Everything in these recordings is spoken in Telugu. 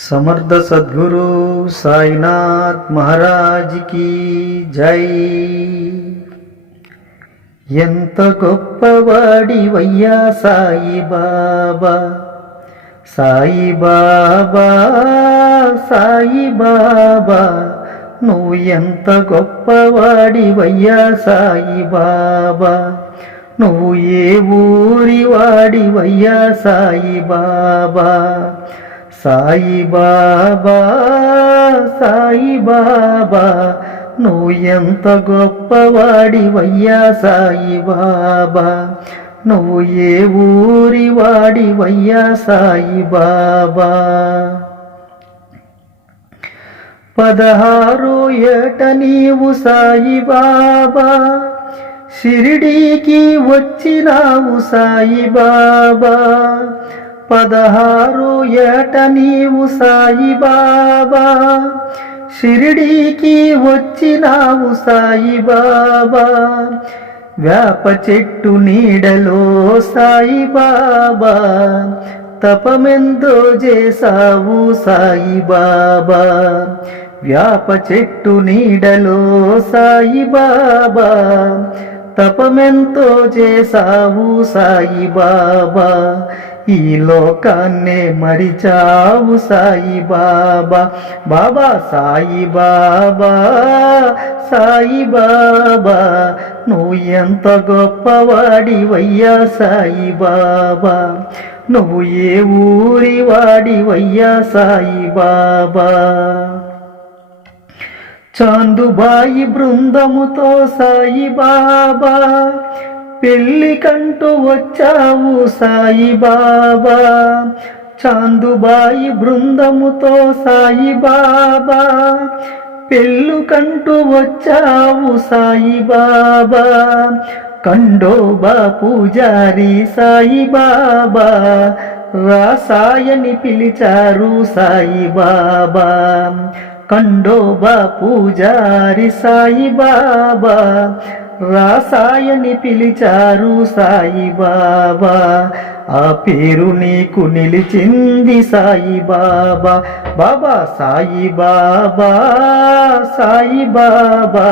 समर्थ सद्गुरु साईनाथ महाराज की जय। ఎంత గొప్పవాడివయ్యా సాయి బాబా, సాయి బాబా, సాయి బాబా, నువ్వు ఎంత గొప్పవాడివయ్యా సాయి బాబా, నువ్వు ఏ ఊరి వాడివయ్యా సాయి బాబా, సాయి బాబా, సాయి బాబా, నువ్వు ఎంత గొప్పవాడివయ్యా సాయి బాబా, నువ్వు ఏ ఊరి వాడివయ్యా సాయి బాబా. 16 ఏట నీవు సాయి బాబా, షిరిడీకి వచ్చినావు సాయి బాబా. 16 ఏట నీవు సాయి బాబా, షిరిడీకి వచ్చినావు సాయి బాబా. వేప చెట్టు నీడలో సాయి బాబా, తపమెందో చేసావు సాయి బాబా. వేప చెట్టు నీడలో సాయి బాబా, తపమెంతో చేసావు సాయి బాబా. ఈ లోకాన్నే మరిచావు సాయి బాబా, బాబా సాయి బాబా, సాయి బాబా, నువ్వు ఎంత గొప్పవాడివయ్యా సాయి బాబా, నువ్వు ఏ ఊరి వాడివయ్యా సాయి బాబా. చాందుబాయి బృందముతో సాయి బాబా, పెళ్ళికంటూ వచ్చావు సాయి బాబా. చాందుబాయి బృందముతో సాయి బాబా, పెళ్ళికంటూ వచ్చావు సాయి బాబా. కండోబా పూజారి సాయి బాబా, రాసాయని పిలిచారు సాయి బాబా. కండోబా పూజారి సాయి బాబా, రాసాయని పిలిచారు సాయి బాబా. ఆ పేరు నీకు నిలిచింది సాయి బాబా, బాబా సాయి బాబా, సాయి బాబా,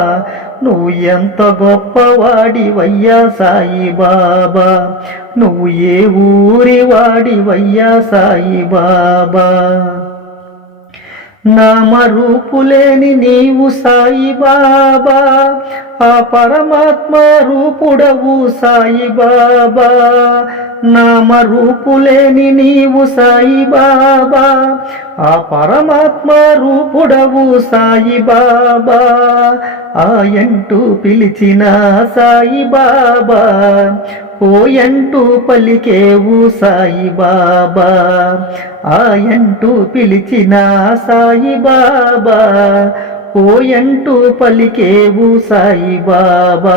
నువ్వు ఎంత గొప్పవాడివయ్యా సాయి బాబా, నువ్వు ఏ ఊరి వాడివయ్యా సాయి బాబా. నామరూపులేని నీవు సాయి బాబా, ఆ పరమాత్మ రూపుడవు సాయి బాబా. నామరూపులేని నీవు సాయి బాబా, ఆ పరమాత్మ రూపుడవు సాయి బాబా. ఆయంటూ పిలిచిన సాయి బాబా, ఓయంటూ పలికేవు సాయి బాబా. ఆయంటూ పిలిచిన సాయి బాబా, ఓయంటూ పలికేవు సాయి బాబా.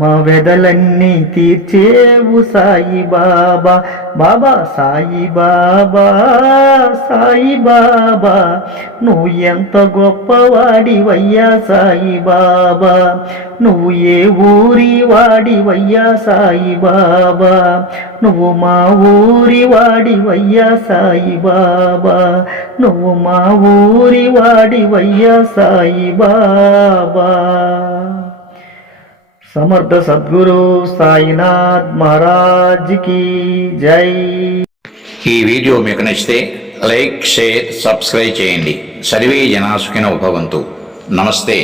మా వెదలన్నీ తీర్చేవు సాయి బాబా, బాబా సాయి బాబా, సాయి బాబా, నువ్వు ఎంత గొప్పవాడివయ్యా సాయి బాబా, నువ్వు ఏ ఊరి వాడివయ్యా సాయి బాబా, నువ్వు మా ఊరి వాడివయ్యా సాయి బాబా, నువ్వు మా ఊరి వాడివయ్యా సాయి బాబా. సమర్థ సద్గురు సాయినాథ్ మహారాజ్ की జై. ఈ వీడియో మీకు నచ్చితే లైక్, షేర్, సబ్స్క్రైబ్ చేయండి. సర్వే జనా సుఖినో భవంతు. నమస్తే.